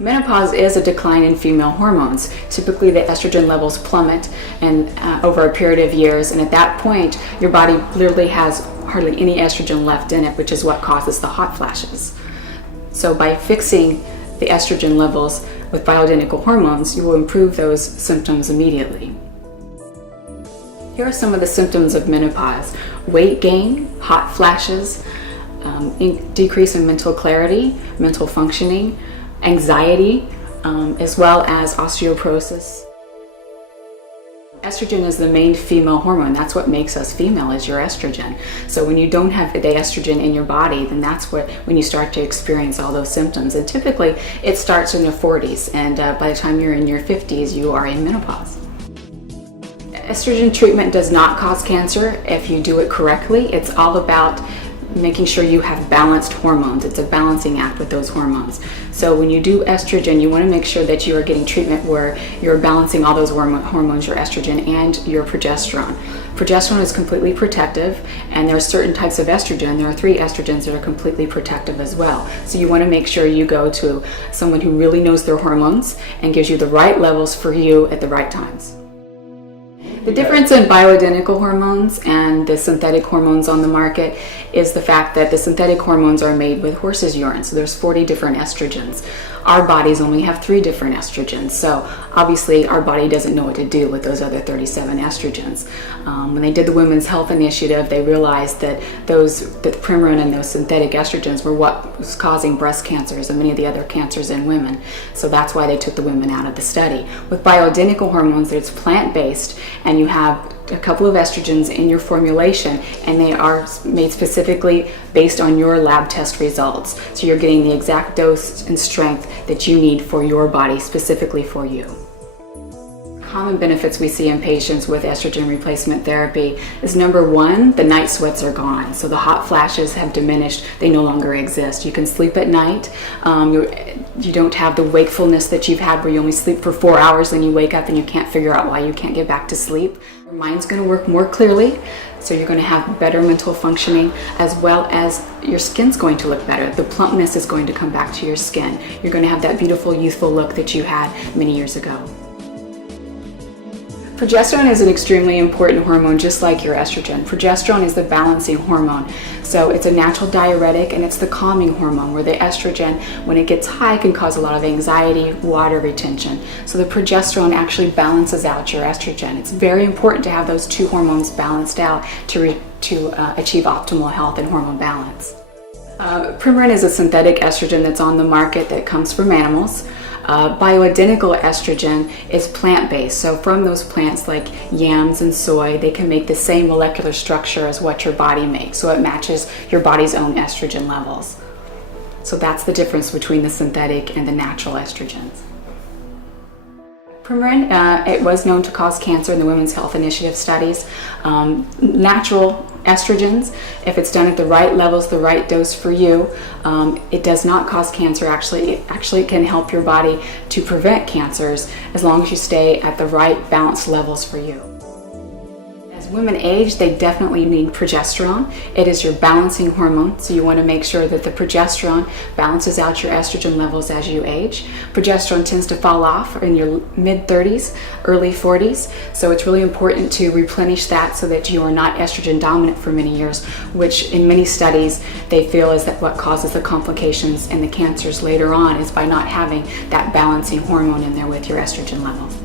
Menopause is a decline in female hormones. Typically the estrogen levels plummet and over a period of years, and at that point your body literally has hardly any estrogen left in it, which is what causes the hot flashes. So by fixing the estrogen levels with bioidentical hormones, you will improve those symptoms immediately. Here are some of the symptoms of menopause: weight gain, hot flashes, decrease in mental clarity, mental functioning, anxiety, as well as osteoporosis. Estrogen is the main female hormone. That's what makes us female, is your estrogen. So when you don't have the estrogen in your body, then that's when you start to experience all those symptoms. And typically it starts in your 40s, and by the time you're in your 50s, you are in menopause. Estrogen treatment does not cause cancer if you do it correctly. It's all about making sure you have balanced hormones. It's a balancing act with those hormones. So when you do estrogen, you want to make sure that you are getting treatment where you're balancing all those hormones, your estrogen and your progesterone. Progesterone is completely protective, and there are certain types of estrogen. There are 3 estrogens that are completely protective as well. So you want to make sure you go to someone who really knows their hormones and gives you the right levels for you at the right times. The difference in bioidentical hormones and the synthetic hormones on the market is the fact that the synthetic hormones are made with horse's urine. So there's 40 different estrogens. Our bodies only have 3 different estrogens. So obviously our body doesn't know what to do with those other 37 estrogens. When they did the Women's Health Initiative, they realized that the Premarin and those synthetic estrogens were what was causing breast cancers and many of the other cancers in women. So that's why they took the women out of the study. With bioidentical hormones, it's plant-based, and you have a couple of estrogens in your formulation, and they are made specifically based on your lab test results. So you're getting the exact dose and strength that you need for your body, specifically for you. Common benefits we see in patients with estrogen replacement therapy is, number 1, the night sweats are gone. So the hot flashes have diminished, they no longer exist. You can sleep at night. You don't have the wakefulness that you've had where you only sleep for 4 hours, then you wake up and you can't figure out why you can't get back to sleep. Your mind's going to work more clearly, so you're going to have better mental functioning, as well as your skin's going to look better. The plumpness is going to come back to your skin. You're going to have that beautiful youthful look that you had many years ago. Progesterone is an extremely important hormone, just like your estrogen. Progesterone is the balancing hormone. So it's a natural diuretic, and it's the calming hormone, where the estrogen, when it gets high, can cause a lot of anxiety, water retention. So the progesterone actually balances out your estrogen. It's very important to have those 2 hormones balanced out to achieve optimal health and hormone balance. Premarin is a synthetic estrogen that's on the market that comes from animals. Bioidentical estrogen is plant-based, so from those plants like yams and soy, they can make the same molecular structure as what your body makes, so it matches your body's own estrogen levels. So that's the difference between the synthetic and the natural estrogens. Premarin, it was known to cause cancer in the Women's Health Initiative studies. Natural estrogens, if it's done at the right levels, the right dose for you, it does not cause cancer. Actually, it can help your body to prevent cancers as long as you stay at the right balanced levels for you. As women age, they definitely need progesterone. It is your balancing hormone, so you want to make sure that the progesterone balances out your estrogen levels as you age. Progesterone tends to fall off in your mid-30s, early 40s, so it's really important to replenish that so that you are not estrogen dominant for many years, which in many studies they feel is that what causes the complications and the cancers later on is by not having that balancing hormone in there with your estrogen levels.